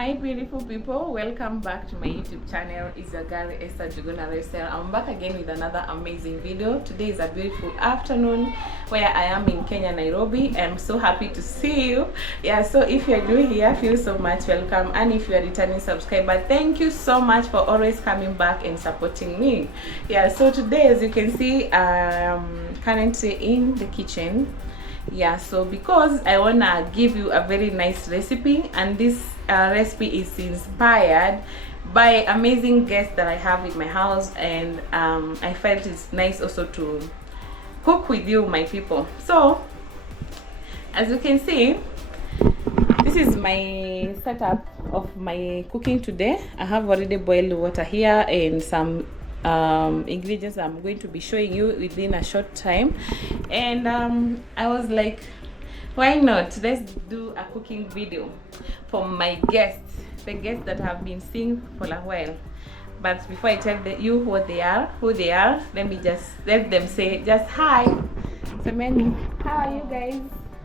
Hi beautiful people, welcome back to my YouTube channel. It's your girl ESTHER WANGU. I'm back again with another amazing video. Today is a beautiful afternoon where I am in Kenya, Nairobi. I'm so happy to see you. Yeah, so if you're new here, feel so much welcome, and if you're a returning subscriber, thank you so much for always coming back and supporting me. Yeah, so today, as you can see, I'm currently in the kitchen. Yeah, so because I wanna give you a very nice recipe, and this recipe is inspired by amazing guests that I have in my house, and I felt it's nice also to cook with you, my people. So as you can see, this is my setup of my cooking today. I have already boiled water here and some ingredients I'm going to be showing you within a short time, and I was like, why not, let's do a cooking video for my guests, the guests that have been seeing for a while. But before I tell you who they are, let me just let them say just hi. So many, how are you guys?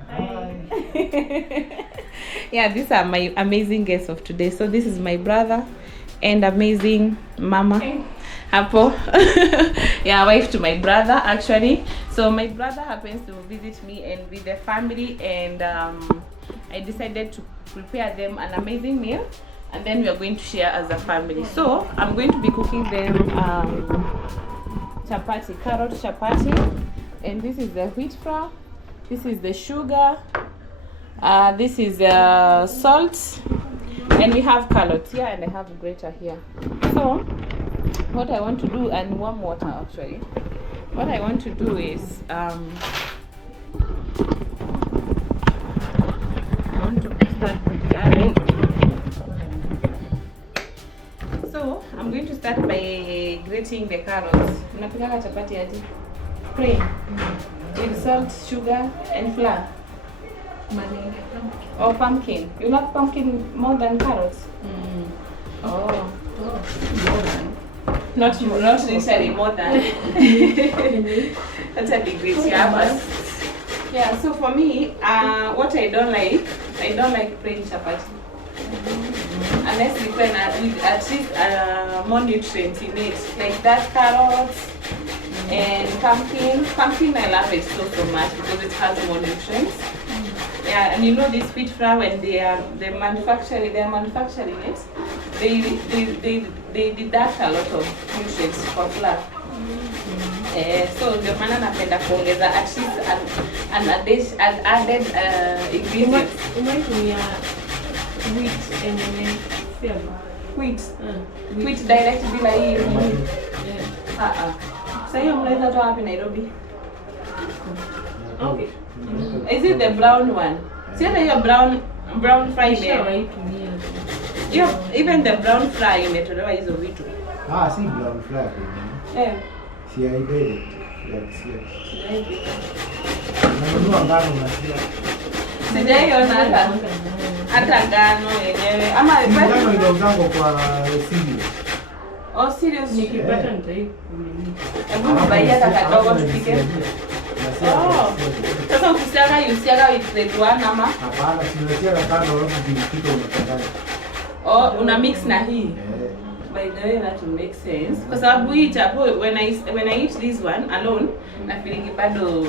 Hi. Yeah, these are my amazing guests of today. So this is my brother and amazing mama. Hey. Hapo. Yeah, wife to my brother actually. So my brother happens to visit me and with the family, and I decided to prepare them an amazing meal, and then we are going to share as a family. So I'm going to be cooking them chapati, carrot chapati, and this is the wheat flour, this is the sugar, this is salt, and we have carrots here, and I have a grater here. So what I want to do, and warm water actually, what I want to do is I want to start preparing. So I'm going to start by grating the carrots. Unapika chapati aje? Plain with salt, sugar and flour. Or pumpkin. You love pumpkin more than carrots? Oh. Not literally more than. That's a big great, yeah. But yeah, so for me, what I don't like plain chapati. Unless you can add with at least more nutrients in it, like that carrots and pumpkin. Pumpkin, I love it so much because it has more nutrients. Yeah, and you know this wheat flour, when they're manufacturing it, they deduct a lot of nutrients for flour. So the maana napenda kuongeza at least an added ingredient. Umetumia wheat and then wheat direct bila hii. Sasa hiyo mnaweza toa wapi Nairobi? Okay. Is it the brown one? See the brown fry there? Even the brown fry imetolewa hizo vitu. Si brown fry. Si haibele. Nanunua ngano na kila. Sijaiona hata ngano yenyewe. Ama ngano inauzango kwa cereal. Oh, serious? Nikipata nitaikumini. Hebu mbaia hata kadogo tupike. Oh. Sasa usiaga with grade 1 ama? Hapana, tunasiaga kando alafu vipito unachanganya. Oh, una mix na hii. By the way, that will make sense. Kwa sababu hii chapo, when I eat this one alone, na feeling bado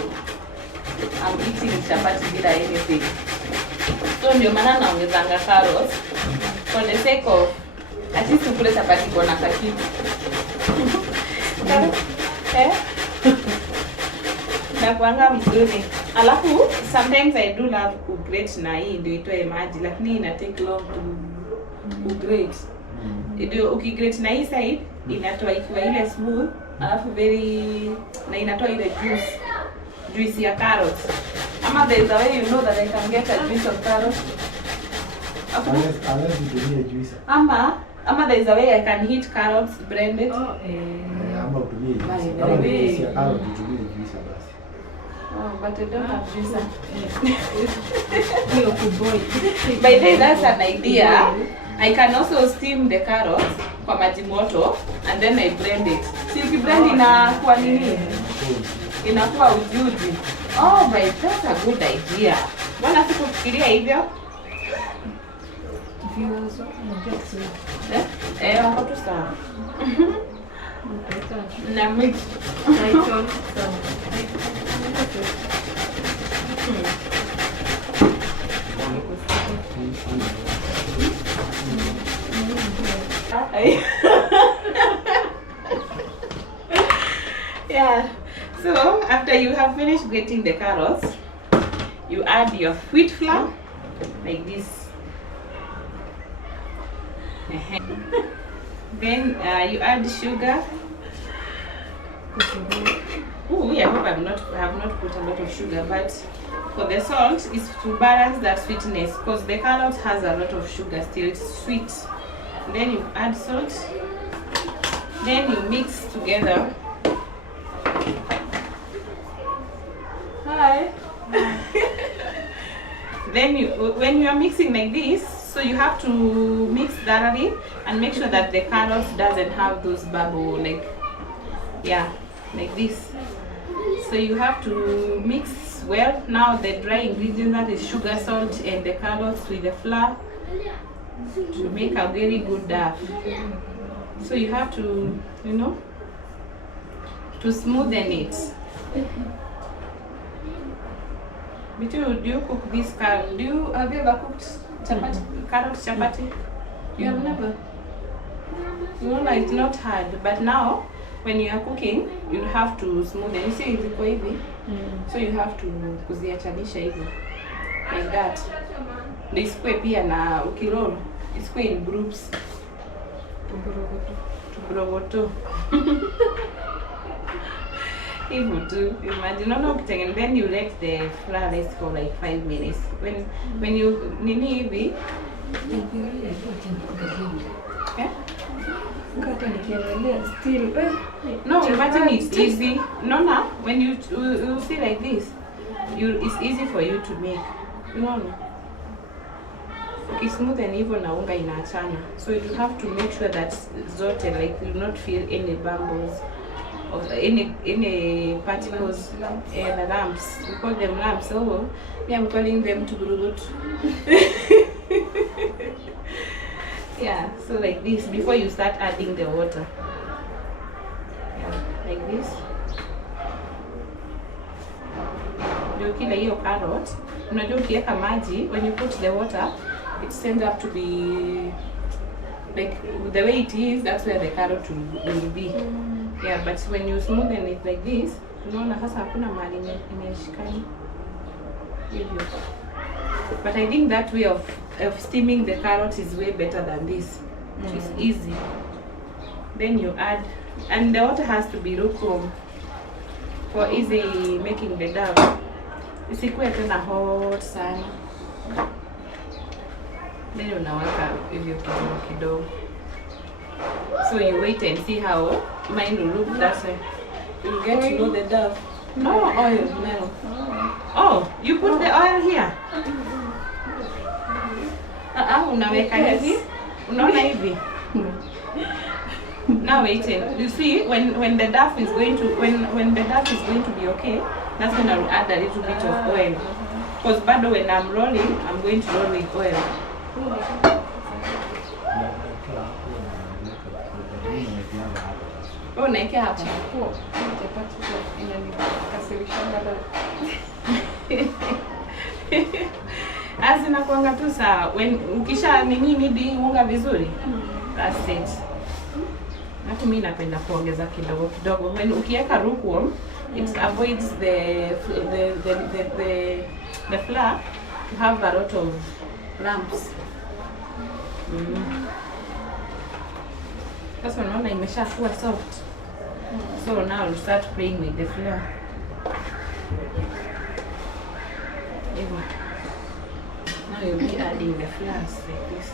I'm eating chapati bila anything. So ndio maana naongezanga carrots for the sake of at least ukule chapati kwa na kakitu. Na kuanga mzuri. Alafu sometimes I do love to grate na hii ndio itoe maji, lakini ina take long to grate. Ndio ukigrate na hii side inatoa ikiwa ile smooth, alafu very na inatoa ile juice ya carrots. Ama there is a way you know that I can get a juice of carrots. Unless you do juice. Ama there is a way I can heat carrots, blend it. Ama utumie juice. Kama juice ya carrot utumie juice basi. Oh, but I don't have juicer. By the way, that's an idea. I can also steam the carrots kwa maji moto and then I blend it. Si ukiblend inakuwa nini? Inakuwa ujuzi. Oh, but that's a good idea. Mbona sikufikiria hivyo? viewers wanajua kusema. Wako tu sawa. Na mix. Title. Yeah. So after you have finished grating the carrots, you add your wheat flour like this. Then you add sugar. Oh, yeah, I hope I have not put a lot of sugar, but for the salt is to balance that sweetness, because the carrot has a lot of sugar still, it's sweet. Then you add salt. Then you mix together. Hi. Then when you are mixing like this, so you have to mix thoroughly and make sure that the carrot doesn't have those bubble, like, yeah, like this. So you have to mix well. Now the dry ingredient, that is sugar, salt, and the carrots with the flour, to make a very good dough. So you have to, you know, to smoothen it. Do you cook this carrot? Have you ever cooked chapati? Carrot chapati? You have never? You know, it's not hard, but now when you are cooking, you have to smoothen. You see, it's hivi. So you have to kuziachanisha hivi, like that. Isikue pia na ukiroll, isikue in groups. Tuburogoto. Even to imagine, no, and then you let the flour rest for like 5 minutes. When you nini hivi, yeah? No, imagine it's easy. No, when you see like this, it's easy for you to make. You know, it's smooth and even na unga inaachana. So you have to make sure that zote, like, you do not feel any bumbles or any particles and lumps. We call them lumps. So I'm calling them tuburut. Yeah, so like this before you start adding the water. Yeah, like this. Ndio kila hiyo carrot, unajua ukiweka maji, when you put the water, it ends up to be like the way it is, that's where the carrot will be. Yeah, but when you smoothen it like this, unaona sasa hakuna mahali imeshikana hivyo. But I think that way of steaming the carrot is way better than this. It's easy. Then you add, and the water has to be lukewarm for easy making the dough. Isikuwe tena hot sana. Then unaweka hivyo kidogo. So you wait and see how mine will look. That's why you get to know the dough. No oil, no. Oh, you put the oil here. Unaweka hivi. Unaona hivi. Now wait. You see, when the dough is going to when the dough is going to be okay, that's when I will add a little bit of oil. Because bado when I'm rolling, I'm going to roll with oil. Oh, naekea hapa. Azina kuanga tu sawa. Ukisha nidi unga vizuri. That's it. Hata mimi napenda kuongeza kidogo. When ukiweka lukewarm, it avoids the flour to have a lot of lumps. Sasa unaona imeshakuwa soft. So now I'll start playing with the flour. Now you'll be adding the flours like this.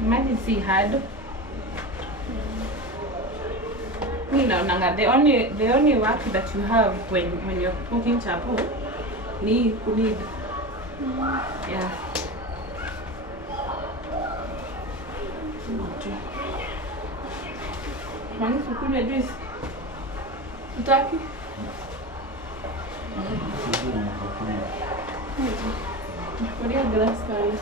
Imagine see hard. You know, the only work that you have when you're cooking chapo, ni knead. Yeah. Mani sukunywa juice. Utaki? What do you glass guys?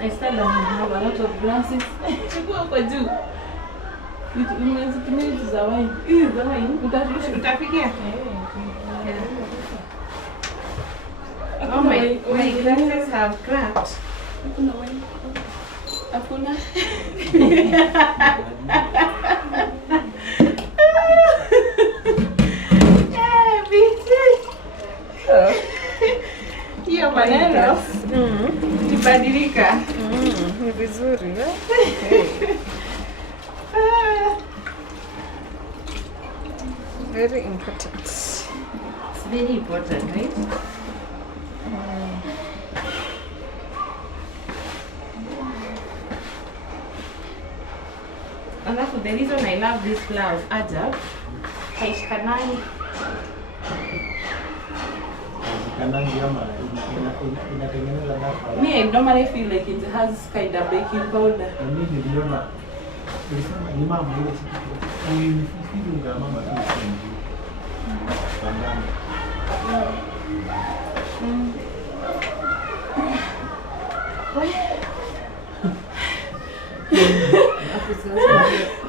I still have a lot of glasses. Chukua kwa juu. Umezitumia hizi za wine. Hizi za wine utapikia? Oh, my glasses have cracked. Hakuna wine. Hakuna. Hiyo maneno ibadilika. Ni vizuri. Very important. It's very important, right? Alafu the reason I love this flour of ajab, haishikanani. Kanangi ama inatengeneza dafa. Me, I normally feel like it has kind of baking powder. Na mimi niliona nilisema ni mama ile siku. Ni unga mama tu sio. Bandana.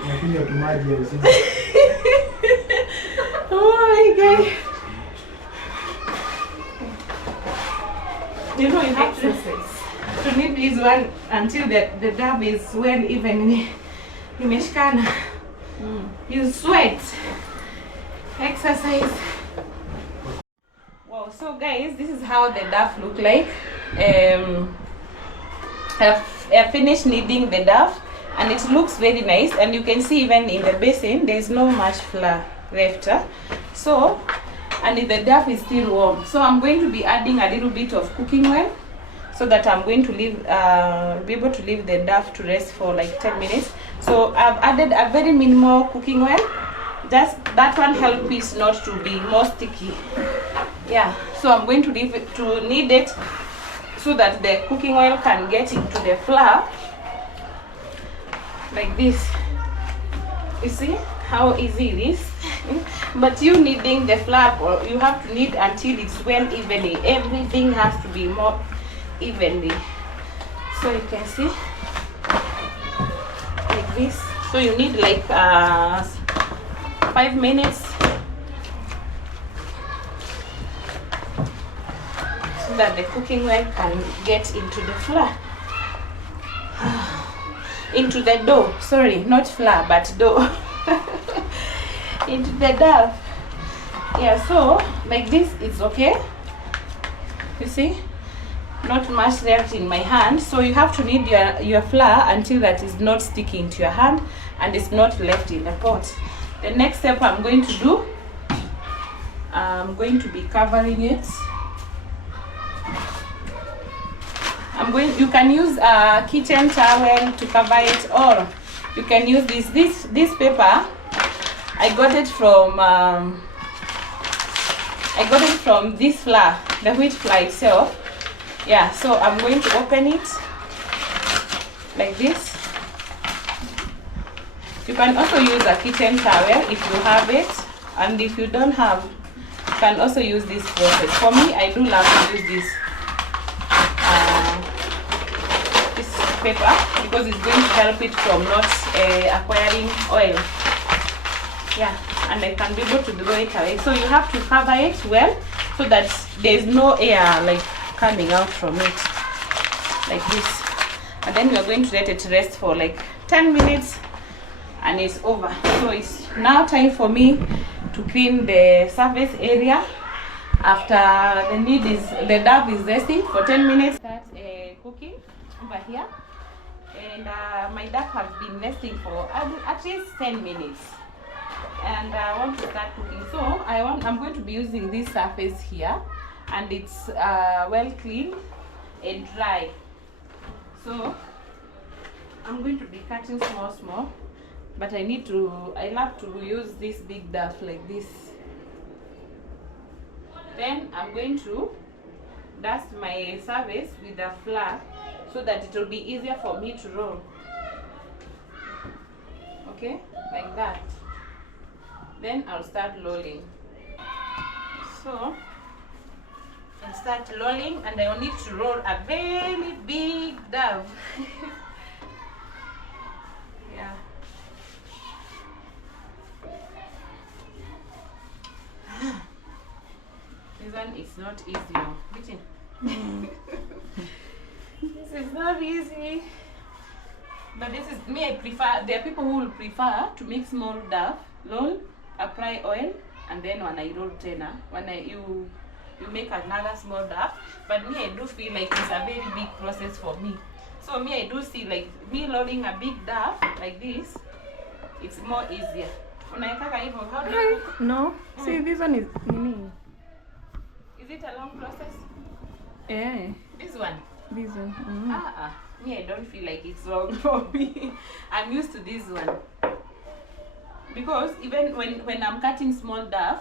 Nakunywa tu maji ya usiku. Oh my God. You know, you have to knead this one until the dough is well even imeshikana. You sweat. Exercise. Wow, so guys, this is how the dough look like. I've finished kneading the dough and it looks very nice, and you can see even in the basin there's no much flour left. So, and the dough is still warm, so I'm going to be adding a little bit of cooking oil so that I'm going to leave be able to leave the dough to rest for like 10 minutes. So I've added a very minimal cooking oil, just that one helps it not to be more sticky. Yeah, so I'm going to leave it to knead it so that the cooking oil can get into the flour like this. You see how easy it is? But you kneading the flour, you have to knead until it's well evenly. Everything has to be more evenly. So you can see like this. So you need like 5 minutes so that the cooking oil can get into the flour. Into the dough, sorry, not flour but dough. Into the dough. Yeah, so like this it's okay. You see, not much left in my hand. So you have to knead your flour until that is not sticking to your hand and it's not left in the pot. The next step I'm going to do, I'm going to be covering it. You can use a kitchen towel to cover it, or you can use this paper. I got it from this flour, the wheat flour itself. Yeah, so I'm going to open it like this. You can also use a kitchen towel if you have it, and if you don't have, you can also use this process. For me, I do love to use this paper because it's going to help it from not acquiring oil. Yeah, and I can be able to throw it away. So you have to cover it well so that there's no air like coming out from it like this. And then we're going to let it rest for like 10 minutes and it's over. So it's now time for me to clean the surface area after the dough is resting for 10 minutes. Start cooking over here. And my duck has been resting for at least 10 minutes, and I want to start cooking. So I'm going to be using this surface here, and it's well cleaned and dry. So I'm going to be cutting small, but I love to use this big duff like this. Then I'm going to dust my surface with the flour so that it will be easier for me to roll. Okay, like that. Then I'll start rolling. So I start rolling, and I will need to roll a very big dough. Yeah. This one is not easy. This is not easy. But this is me. I prefer. There are people who will prefer to make small dough, roll, apply oil, and then when I roll tenner, you make another small dough. But me, I do feel like it's a very big process for me. So me, I do see like me rolling a big dough like this. It's more easier. How do you cook? No, see this one is nini. Is it a long process? Yeah, This one? this one. Me, I don't feel like it's long for me. I'm used to this one. Because even when I'm cutting small dough,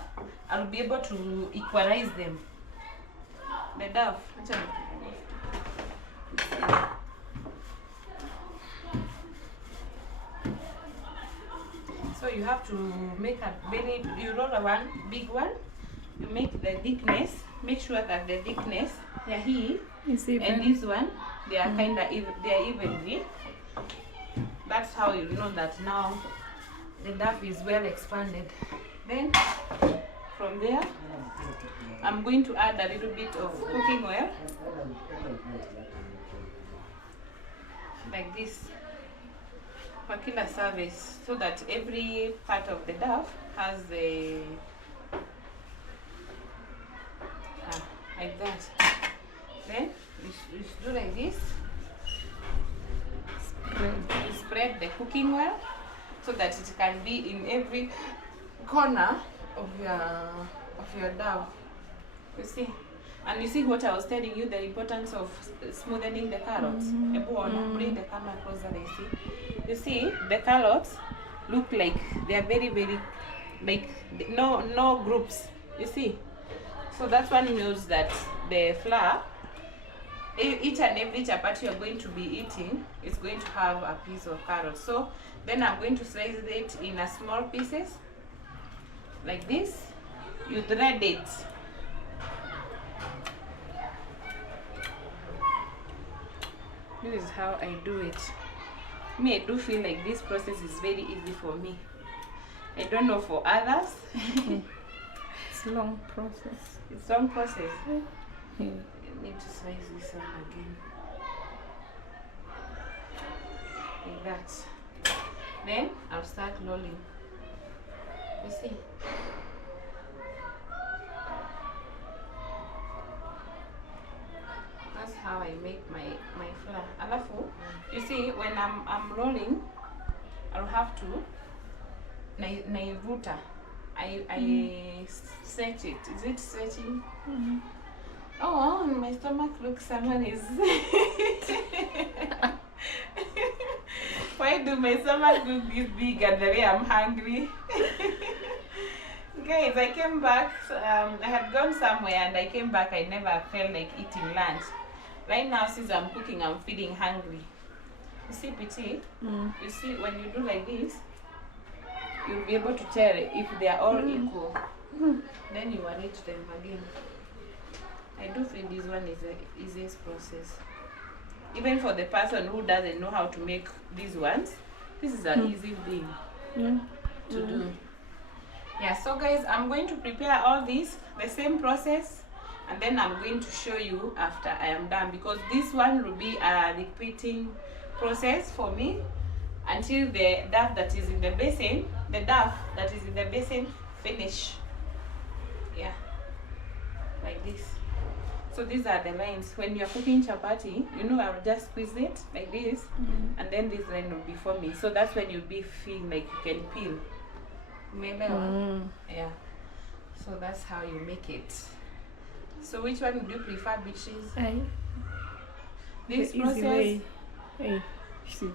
I'll be able to equalize them. The dough. So you have to make you roll one big one. You make the thickness. Make sure that the thickness, here and this one, they are they are evenly. That's how you know that now the dough is well expanded. Then from there, I'm going to add a little bit of cooking oil, like this, for kila service, so that every part of the dough has the like that. Then we do like this. Spread the cooking oil so that it can be in every corner of your dough. You see, and you see what I was telling you, the importance of smoothing the carrots. Bring the camera closer. You see, the carrots look like they are very, very like no groups. You see. So that one knows that the flour, each and every chapati you're going to be eating is going to have a piece of carrot. So then I'm going to slice it in a small pieces, like this. You thread it. This is how I do it. Me, I do feel like this process is very easy for me. I don't know for others. It's a long process. It's a long process. I need to slice this up again. Like that. Then I'll start rolling. You see? That's how I make my flour. Alafu, you see, when I'm rolling, I'll have to naivuta. I stretch it. Is it stretching? Oh, my stomach looks someone is. Why do my stomach look this big and the way I'm hungry? Guys, I came back. I had gone somewhere and I came back. I never felt like eating lunch. Right now, since I'm cooking, I'm feeling hungry. You see, Petit? You see, when you do like this, you'll be able to tell if they are all equal. Then you arrange them again. I do feel this one is the easiest process. Even for the person who doesn't know how to make these ones, this is an easy thing to do. Yeah, so guys, I'm going to prepare all this, the same process, and then I'm going to show you after I am done, because this one will be a repeating process for me until the dough that is in the basin, finish. Yeah, like this. So these are the lines. When you're cooking chapati, I'll just squeeze it like this, and then this line will be forming. So that's when you'll be feeling like you can peel. Yeah. So that's how you make it. So which one would you prefer, bitches? This the process. Easy way. Hey, see.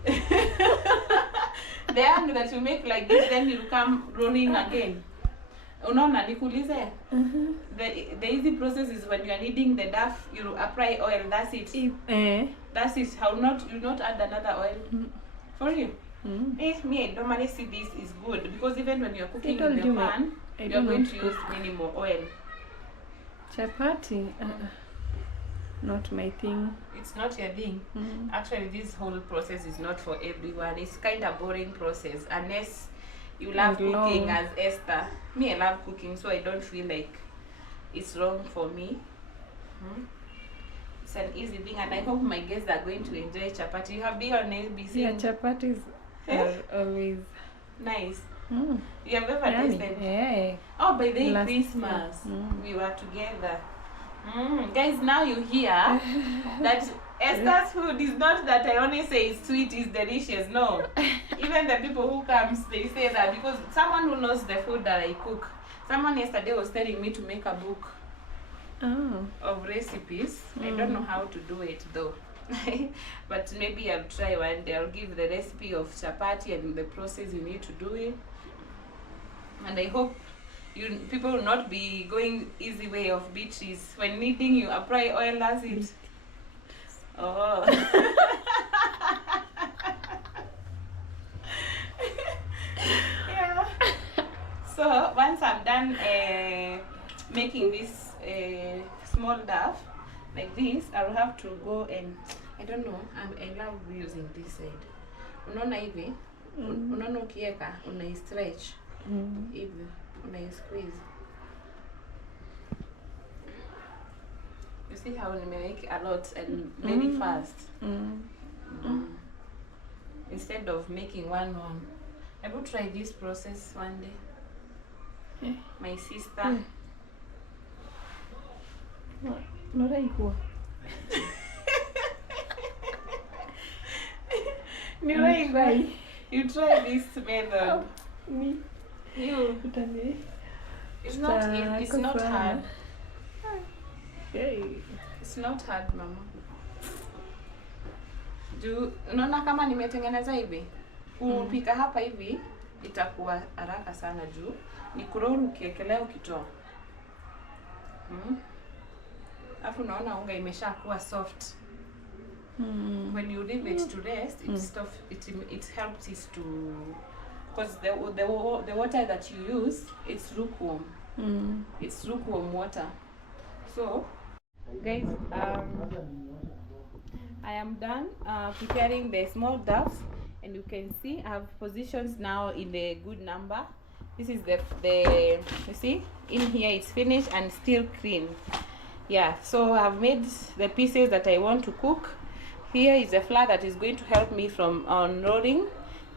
The one that you make like this, then you come rolling again. Unaona nikuulize? The easy process is when you are kneading the dough, you apply oil. That's it. That's it. You not add another oil. For you? Me, I normally see this is good because even when you're cooking told in the you, pan, I you're don't going want to to use minimal oil. Chapati, not my thing. It's not your thing. Actually, this whole process is not for everyone. It's kind of boring process unless you love And cooking long. as Esther. Me, I love cooking, so I don't feel like it's wrong for me. It's an easy thing, and I hope my guests are going to enjoy chapati. You have been on ABC. Yeah, chapatis are always Nice. mm. You have ever Yummy. tasted? Yeah. Oh, by the Last Christmas, year. we were together. Guys, now you hear that Esther's food is not that I only say it's sweet, it's delicious. No. Even the people who comes, they say that because someone who knows the food that I cook. Someone yesterday was telling me to make a book of recipes. I don't know how to do it though. But maybe I'll try one day. I'll give the recipe of chapati and the process you need to do it. And I hope people will not be going easy way of beaches. When kneading, you apply oil as it. Oh. Yeah. So once I'm done making this small duff like this, I'll have to go and I don't know. I love using this side. Unaona hivi? Unaona ukiweka una stretch hivi, una squeeze. You see how we make a lot and very fast. Instead of making one. I will try this process one day. My sister. Not equal. You try this method. Me. You. It's not hard. Hey. It's not hard, mama. Unaona kama nimetengeneza hivi? Kupika hapa hivi itakuwa haraka sana juu ni kuroll ukiekelea ukitoa. Afu unaona unga imeshakuwa soft. When you leave it to rest, it helps it to, because the water that you use, it's lukewarm. It's lukewarm water. So guys, I am done preparing the small duff, and you can see I have positions now in the good number. This is the you see in here it's finished and still clean. Yeah, so I've made the pieces that I want to cook. Here is the flour that is going to help me from unrolling.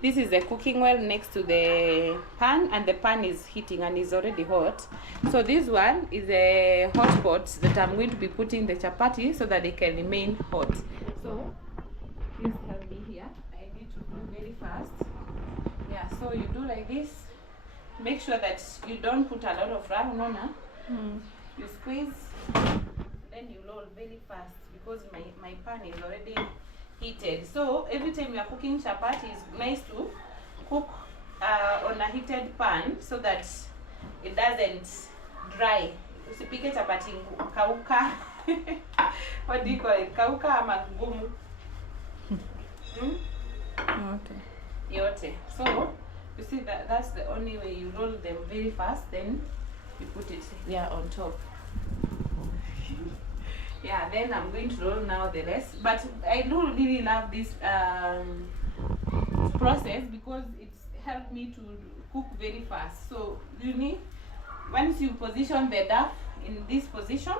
This is the cooking oil next to the pan, and the pan is heating and is already hot. So this one is a hot pot that I'm going to be putting the chapati so that they can remain hot. So please help me here. I need to do very fast. Yeah, so you do like this. Make sure that you don't put a lot of flour, You squeeze, then you roll very fast because my pan is already heated. So every time you are cooking chapati, it's nice to cook on a heated pan so that it doesn't dry. Usipike chapati kauka. What do you call it? Kauka ama gumu? Yote. So you see that's the only way. You roll them very fast, then you put it there on top. Yeah, then I'm going to roll now the rest. But I do really love this process because it's helped me to cook very fast. So you need, once you position the duff in this position,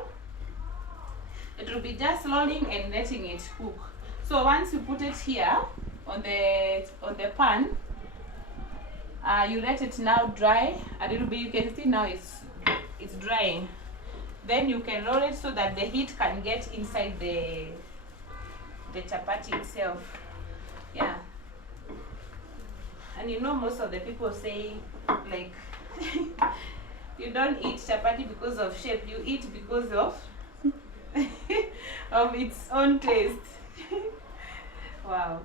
it will be just rolling and letting it cook. So once you put it here on the pan, you let it now dry a little bit. You can see now it's drying. Then you can roll it so that the heat can get inside the chapati itself. Yeah. And you know, most of the people say like you don't eat chapati because of shape, you eat because of of its own taste. Wow.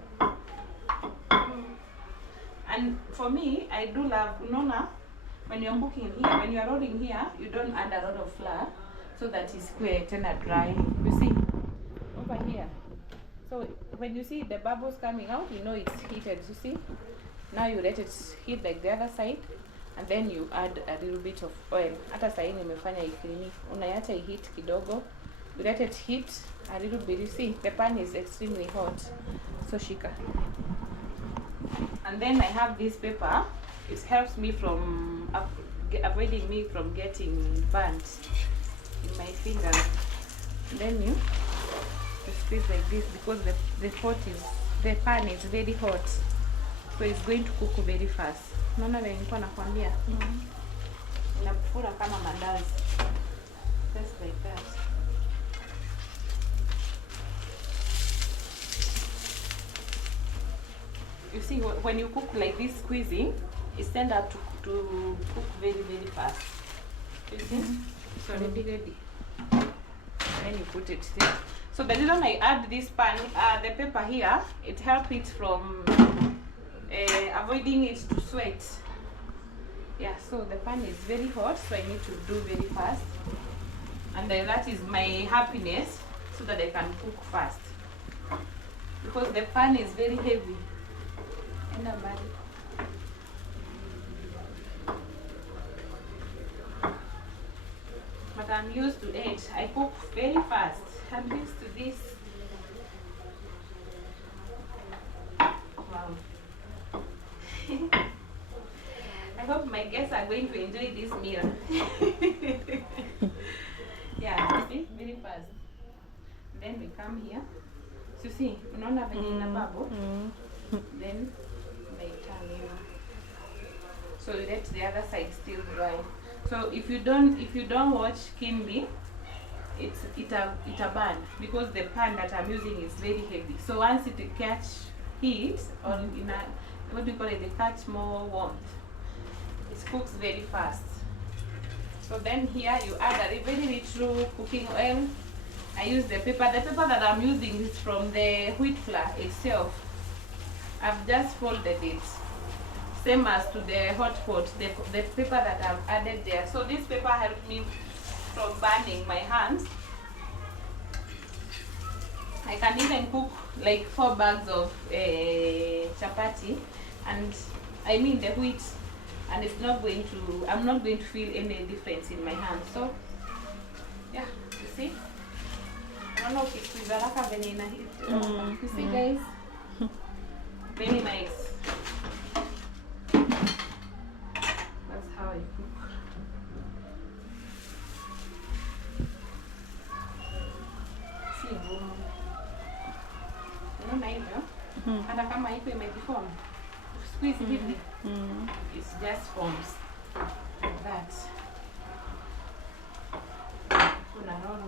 And for me, I do love unona. When you're cooking here, when you're rolling here, you don't add a lot of flour so that it's quick and dry. You see over here. So when you see the bubbles coming out, you know it's heated. You see? Now you let it heat like the other side, and then you add a little bit of oil. Hata sahi nimefanya ikrini. Unaacha heat kidogo. You let it heat a little bit. You see, the pan is extremely hot. So shika. And then I have this paper. It helps me from avoiding me from getting burnt in my fingers. And then you squeeze like this because the pan is very hot, so it's going to cook very fast. Unaona vile nilikuwa nakwambia? Inafura kama mandazi. Just like that. You see, when you cook like this, squeezing, it tends up to cook very, very fast. You see? So ready. Then you put it there. So the reason I add this pan, the pepper here, it helps it from avoiding it to sweat. Yeah, so the pan is very hot, so I need to do very fast. And that is my happiness, so that I can cook fast. Because the pan is very heavy. But I'm used to it. I cook very fast. I'm used to this. Wow. I hope my guests are going to enjoy this meal. Yeah, see, very fast. Then we come here. So see, unaona venye ina bubble. Then they turn here. So you let the other side still dry. So if you don't watch Kneading, it'll burn because the pan that I'm using is very heavy. So once it catch heat, or in a, what do you call it, they catch more warmth, it cooks very fast. So then here you add a very true cooking oil. I use the paper. The paper that I'm using is from the wheat flour itself. I've just folded it. Same as to the hot pot, the paper that I've added there. So this paper helped me from burning my hands. I can even cook like 4 bags of chapati, and I mean the wheat, and it's not going to, I'm not going to feel any difference in my hands. So yeah, you see? I don't know if it's Zaraka Venina. You see guys? Very nice. That's how I cook. See, unaona hivyo? Hata kama iko imejiform, squeeze hivi, it just forms like that. Unaroll.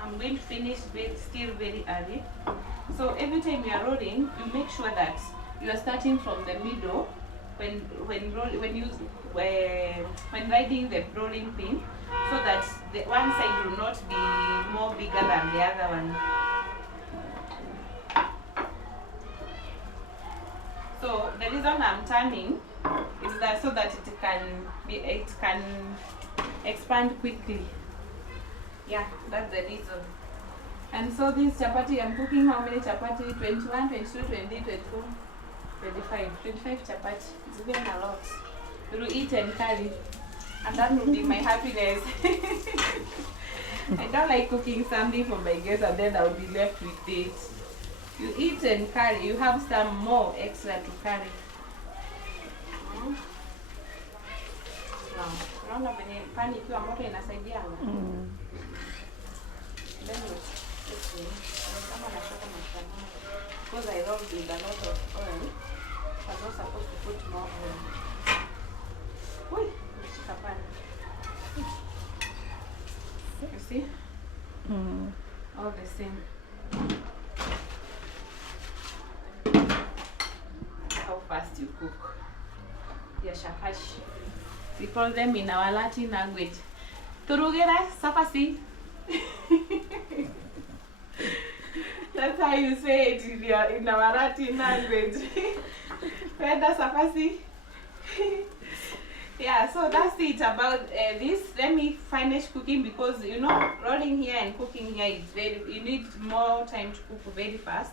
I'm going to finish still very early. So every time you are rolling, you make sure that you are starting from the middle when riding the rolling pin, so that the one side will not be more bigger than the other one. So the reason I'm turning is that so that it can expand quickly. Yeah, that's the reason. And so this chapati, I'm cooking how many chapati? 21, 22, 23, 24, 25 chapati. It's been a lot. We will eat and carry, and that will be my happiness. I don't like cooking something for my guests and then I'll be left with it. You eat and carry, you have some more extra to carry. Wow. Unaona venye pani ikiwa moto inasaidiana. Then let's see. Because I rolled with a lot of oil, I'm not supposed to put more oil. Wait, you see? All the same. How fast you cook your shapashi. We call them in our Latin language Turugera sapasi. That's how you say it in our Latin language. Peda sapasi. Yeah, so that's it about this. Let me finish cooking because you know rolling here and cooking here is very, you need more time to cook very fast.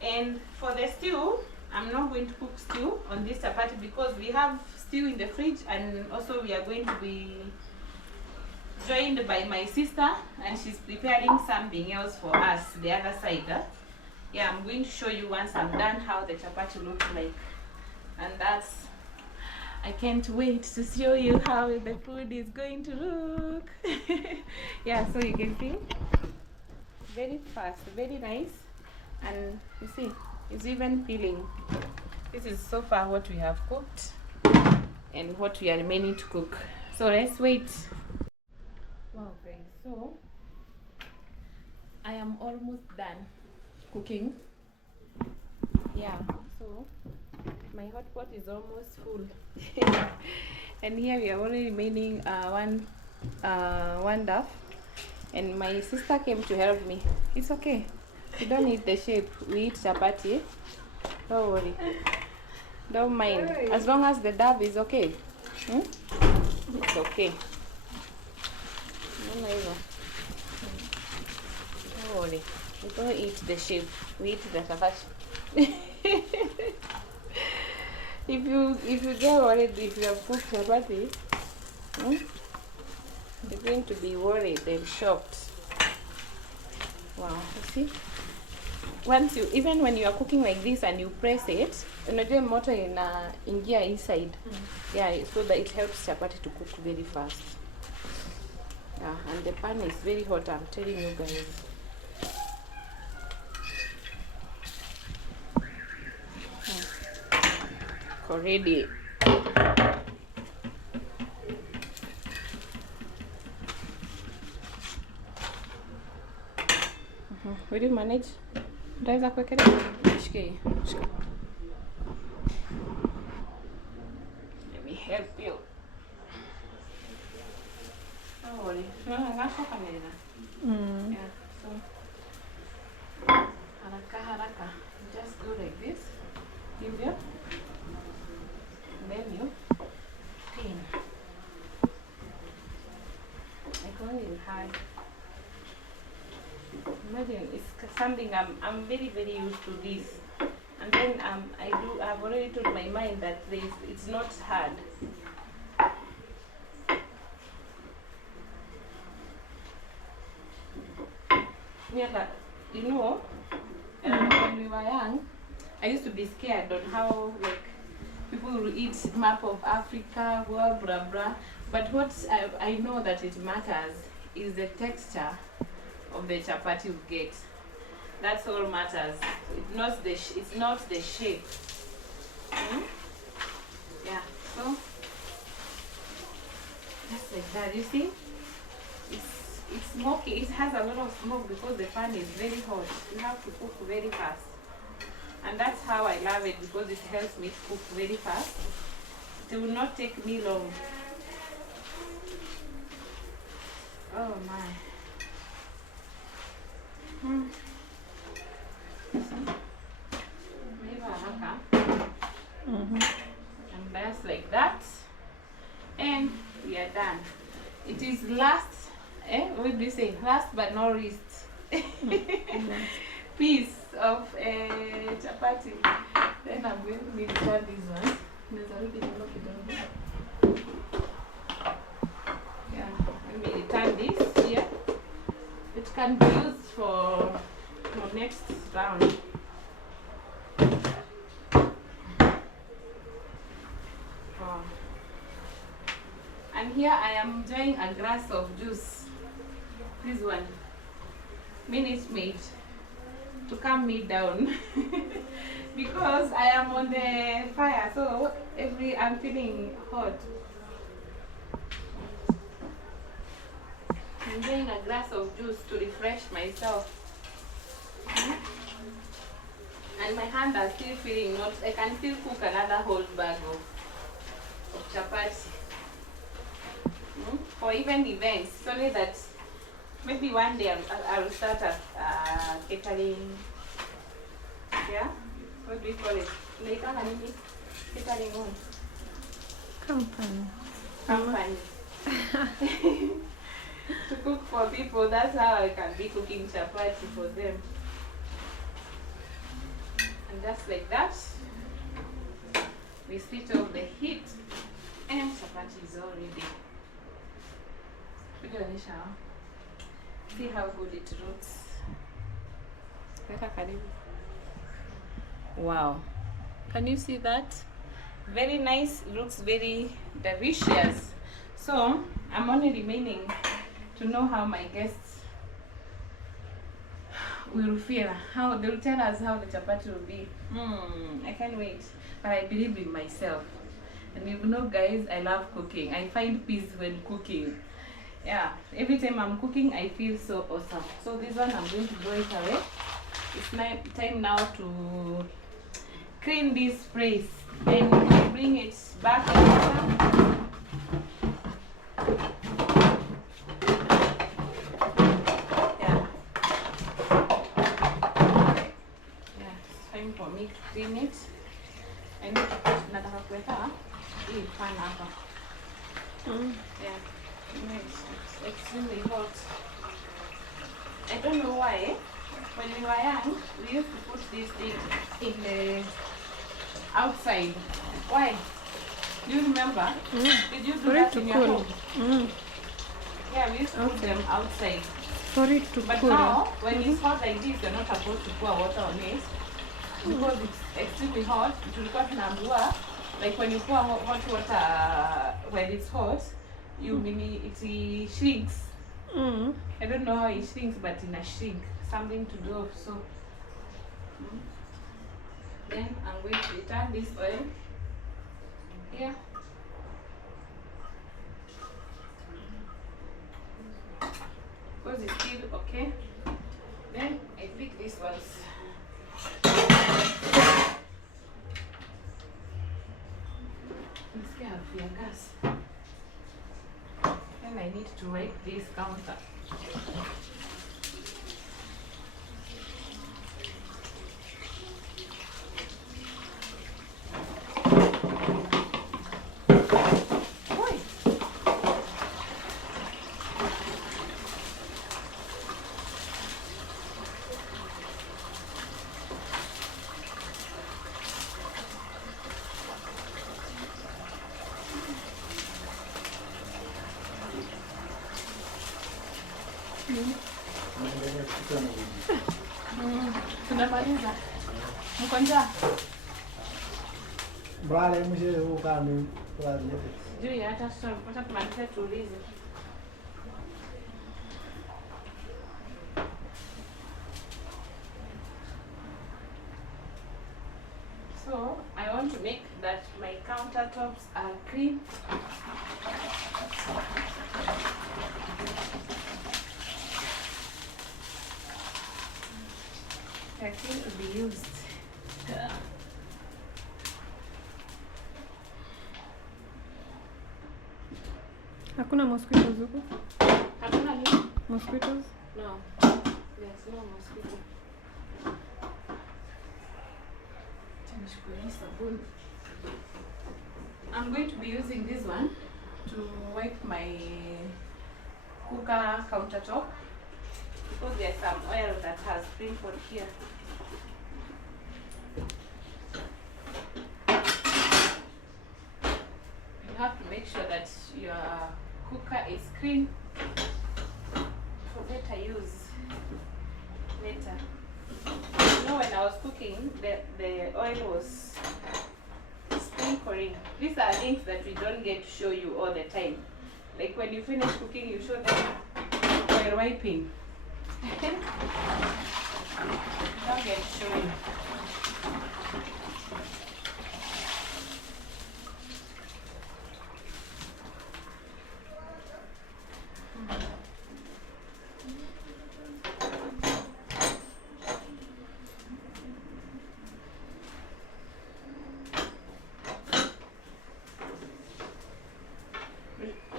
And for the stew, I'm not going to cook stew on this chapati because we have stew in the fridge, and also we are going to be joined by my sister, and she's preparing something else for us the other side. Yeah, I'm going to show you once I'm done how the chapati looks like, and that's, I can't wait to show you how the food is going to look. Yeah, so you can see very fast, very nice, and you see it's even peeling. This is so far what we have cooked and what we are remaining to cook. So let's wait. Wow guys, so I am almost done cooking. Yeah, so my hot pot is almost full. And here we are only remaining one duff, and my sister came to help me. It's okay, we don't eat the shape, we eat chapati. Don't worry, don't mind, as long as the duff is okay. It's okay. Don't worry, we don't eat the shape, we eat the chapati. If you get worried if you have cooked chapati, you're going to be worried and shocked. Wow, you see? Once you, even when you are cooking like this and you press it, unajua moto ingia inside. Yeah, so that it helps chapati to cook very fast. Yeah, and the pan is very hot, I'm telling you guys. Already. Will you manage? Utaweza kuwekelea? Shike. Let me help you. Don't worry. Ngasho kamera. Yeah. So haraka. Just go like this. Hivyo. Then you pin. I can't even hide. Imagine, it's something I'm very used to this, and then I've already told my mind that it's not hard. Yeah, you know, when we were young, I used to be scared on how like people will eat map of Africa, blah blah. But what I know that it matters is the texture of the chapati you get. That's all matters. It's not the shape. Yeah. So just like that. You see, it's smoky. It has a lot of smoke because the pan is very hot. You have to cook very fast, and that's how I love it, because it helps me to cook very fast. It will not take me long. Oh my. And that's like that, and we are done. It is last, what do you say? Last but not least, piece of chapati. Then I'm going to return this one. Yeah, let me return this here. It can be used for next round. And here I am enjoying a glass of juice. This one, Minute Maid, to calm me down. Because I am on the fire, so I'm feeling hot. I'm enjoying a glass of juice to refresh myself. And my hands are still feeling not, I can still cook another whole bag of chapati. For even events. It's only that maybe one day I'll start a catering. Yeah? What do we call it? Later, honey? Catering on. Company. Company. To cook for people, that's how I can be cooking chapati for them. And just like that, we switch off the heat and chapati is all ready. See how good it looks. Wow. Can you see that? Very nice, looks very delicious. So I'm only remaining to know how my guests will feel, how they'll tell us how the chapati will be. I can't wait, but I believe in myself. And you know, guys, I love cooking. I find peace when cooking. Yeah, every time I'm cooking, I feel so awesome. So this one, I'm going to throw it away. It's time now to clean this place and bring it back later. Time for me to clean it. I need to put nataka kuweka hii pan hapa. Yeah, it's extremely hot. I don't know why. When we were young, we used to put this thing in the outside. Why? Do you remember? Did you do For that it in to your cool. home? Yeah, we used to put them outside. For it to But cool. now, when it's hot like this, you're not supposed to pour water on it. Because it's extremely hot, tulikuwa tunaambiwa, like when you pour hot water when it's hot, it shrinks. I don't know how it shrinks, but in a shrink, something to do so. Then I'm going to return this oil here. Because it's still okay. Then I pick these ones. Let's get out of your gas. Then I need to wipe this counter. Tunamaliza. Mko njaa? Brale mzee huko ni kwa nini? Juu ya hata sasa tumalize tuulize. So, I want to make that my countertops are clean. They're clean to be used. Hakuna mosquitoes huko? Hakuna nini? Mosquitoes? No. There's no mosquito. I'm going to be using this one to wipe my cooker countertop because there's some oil that has sprinkled here. You have to make sure that your cooker is clean for better use later. You know, when I was cooking, the oil was sprinkling. These are things that we don't get to show you all the time. Like when you finish cooking, you show them oil wiping. Don't get to show you.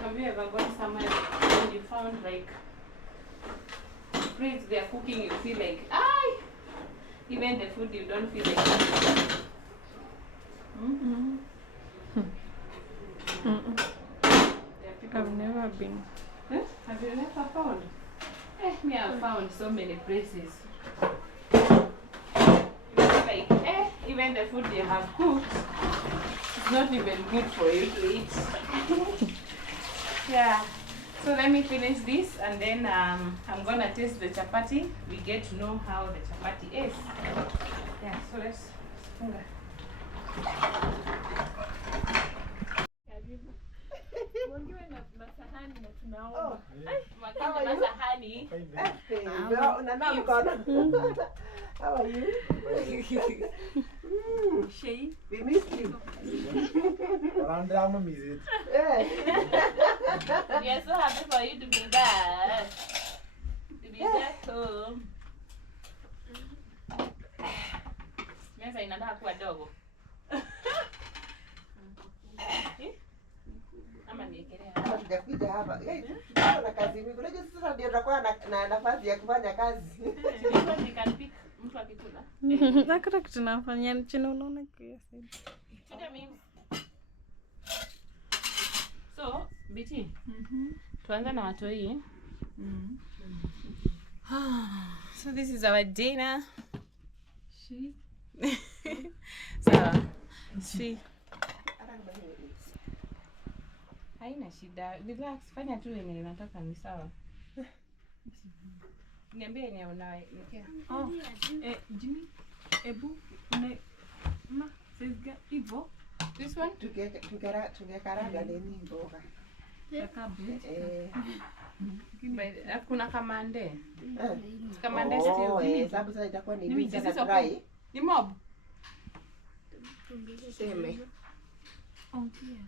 Have you ever gone somewhere and you found like plates they're cooking, you feel like, even the food you don't feel like eating? I've never been. Huh? Have you never found? Me, I've found so many places. Like, even the food they have cooked, it's not even good for you to eat. Yeah. So let me finish this and then I'm gonna taste the chapati. We get to know how the chapati is. Yeah, so let's funga. Mwangiwe na masahani na tunaomba. Mwangiwe na masahani. Unanawa mkono. How are you? Shay. We missed you. Around our visit. We are so happy for you to be back. To be back home. Meza inataka kuwa dogo. Ama niekelea. Hatujakuja hapa. Tuko na kazi mingi. Unajua sasa ndio tutakuwa na nafasi ya kufanya kazi. Nilikuwa nikanipika mtu akikula. Nakata kitu nafanya chini unaona kiasi. Chuja mimi. So, Biti. Tuanze na watoi. So this is our dinner. She. So, see. Haina shida. Relax, fanya tu yenye unataka ni sawa. Niambie yenye unaelekea. Jimmy. Ebu. Ma. Sasa hivyo. This one? Tungekaraga nini mboga. Kuna kamande. Kamande stew. Sababu sasa itakuwa ni mingi na Sisi dry. Ni mob. Seme. Ongea.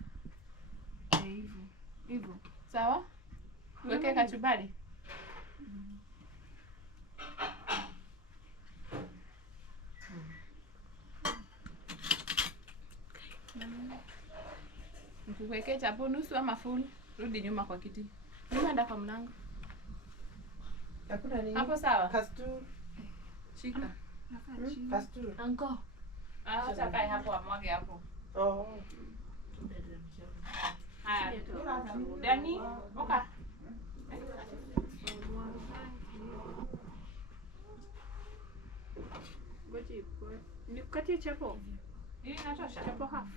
Hivyo. Sawa? Weke kachumbari. Nikuweke chapo nusu ama full. Rudi nyuma kwa kiti. Nyuma nda kwa mlango. Hakuna nini? Hapo sawa? Kastur. Shika. Kastur. Anko. Acha kae hapo amwage hapo. Oh. Haya. Dani, oka. Nikukatie chapo. Hii inatosha? Chapo half.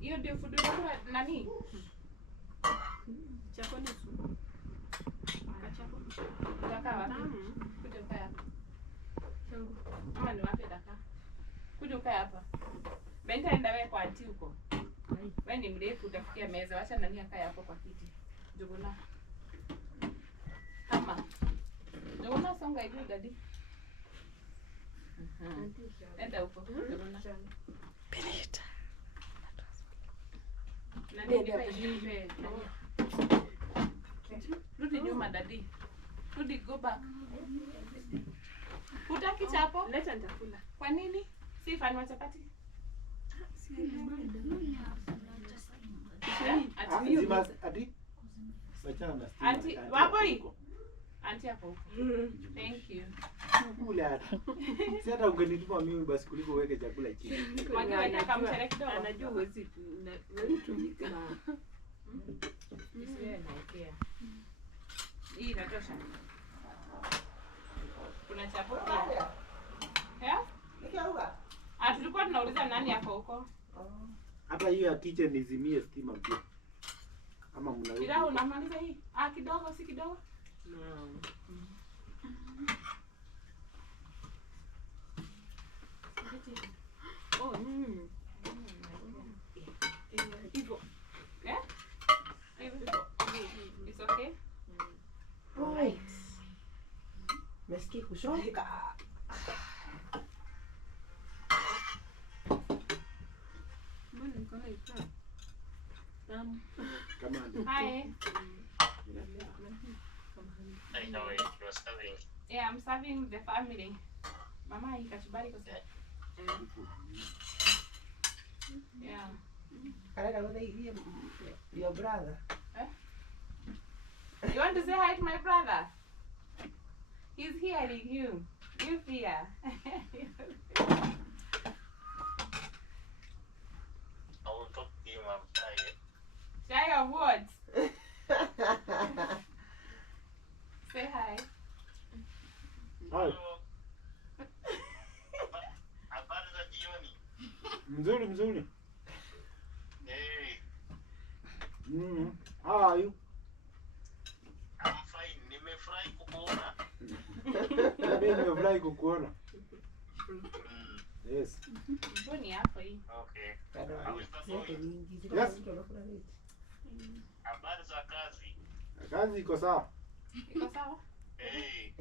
Hiyo ndio food kwa nani? Chapo nusu. Kachapo. Daka wapi? Kuja ukae hapa. Ama ni wapi daka? Kuja ukae hapa. Benta enda wewe kwa auntie huko. Wewe ni mrefu utafikia meza. Acha nani akae hapo kwa kiti. Njuguna. Kama. Njuguna songa hivi dadi. Enda huko. Njuguna. Benita. Nani nipe. Rudi nyuma dadi. Rudi, go back. Hutaki chapo? Leta nitakula. Kwa nini? Si fanywa chapati? Auntie, wapo hii? Auntie hapo huko. Thank you. Kula hata. Si hata ungenituma mimi basi kuliko uweke chakula chini. Wakiwa kama mchele kidogo. Anajua huwezi tumika. Isiwe naekea. Hii inatosha. Kuna chapo pia. Tulikuwa tunauliza nani yako huko. Hata hiyo ya kitchen nizimie stima pia. Ama mnarudi. Bila unamaliza hii? Kidogo si kidogo? No. Oh, hivyo. It's okay? Right. Mesikia kushoka. mbona nikaona ikaa. Tamu. Come on. Hi. I know it was serving. Yeah, I'm serving the family. Mama, hii kachumbari kwa sababu. Yeah. Kanaenda kwa your brother. You want to say hi to my brother? He's hearing you. You fear. Mzuri. Hey, How are you? I'm fine. Nimefurahi kukuona. Mimi nimefurahi kukuona. Yes. Mboni hapo hii. Okay. Kado. How is that going? Yes. Habari za kazi? Kazi iko sawa. Iko sawa? Hey.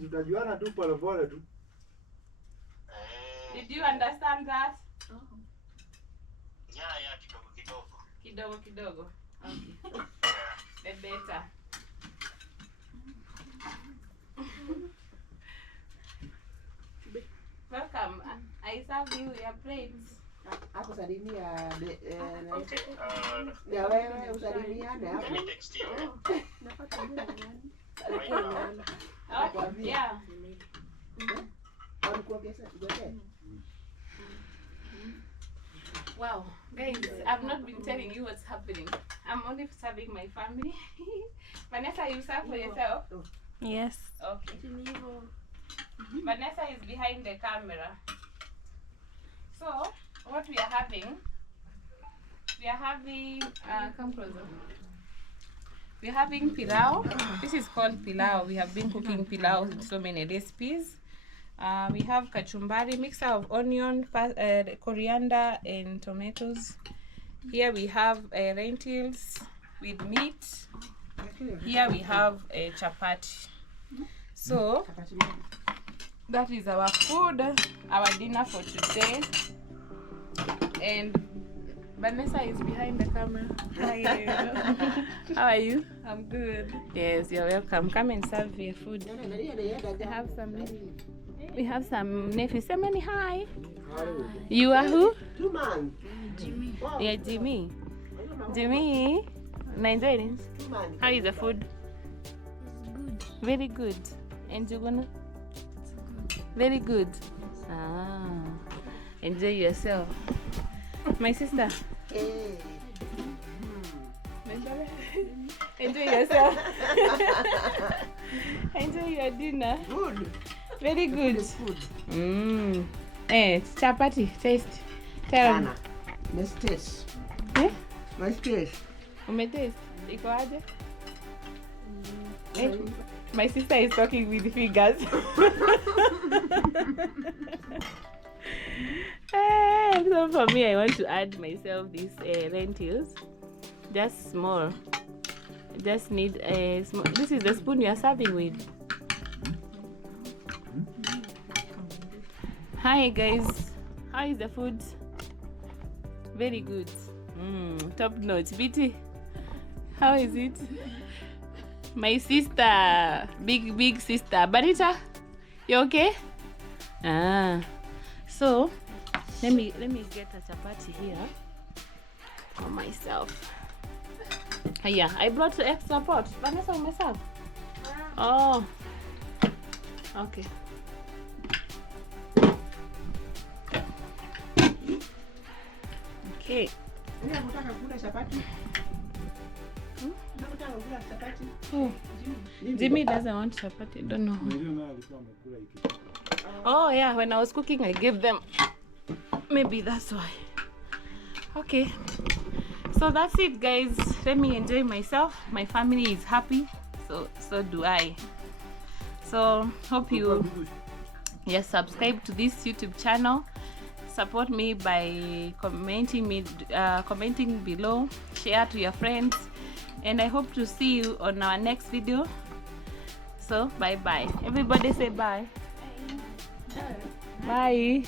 Tutajuana tu pole tu. Did you understand that? Yeah, Kidogo. Okay. The better. Welcome. I serve you your plates. Hapo salimia Okay. na wewe usalimiane Let hapo. me text you. Right Oh, yeah. Walikuongeza ngoja. Wow, guys, I've not been telling you what's happening. I'm only serving my family. Vanessa, you serve for yourself? Yes. Okay. Vanessa is behind the camera. So, what we are having, come closer. We are having pilau. This is called pilau. We have been cooking pilau in so many recipes. We have kachumbari, mixture of onion, coriander, and tomatoes. Here we have lentils with meat. Here we have a chapati. So that is our food, our dinner for today. And Vanessa is behind the camera. Hi. How are you? I'm good. Yes, you're welcome. Come and serve your food. We have some nephews. Say many hi. You are who? 2 months. Yeah, Jimmy. Jimmy, enjoy it. 2 months. How is the food? Good. Very good. And Njuguna? Very good. Ah, enjoy yourself. My sister. Eh. Enjoy yourself. Enjoy your dinner. Good. Very good. Good. Chapati, taste. Tell me. Sana. Let's taste. Eh? Let's taste. Umetaste? Iko aje? My sister is talking with fingers. So for me, I want to add myself these lentils. Just small. Just need a small. This is the spoon you are serving with. Hi guys, how is the food? Very good. Top notch. BT, how is it? My sister, big sister. Banita, you okay? So let me get a chapati here for myself. Yeah, I brought the extra pot. Vanessa, myself. Oh, okay. Okay. Unataka kula chapati? Unataka kula chapati? Jimmy doesn't want chapati. Don't know. Oh yeah, when I was cooking, I gave them. Maybe that's why. Okay. So that's it, guys. Let me enjoy myself. My family is happy, so do I. So hope you subscribe to this YouTube channel. Support me by commenting below, share to your friends, and I hope to see you on our next video. So bye bye. Everybody say bye. Bye.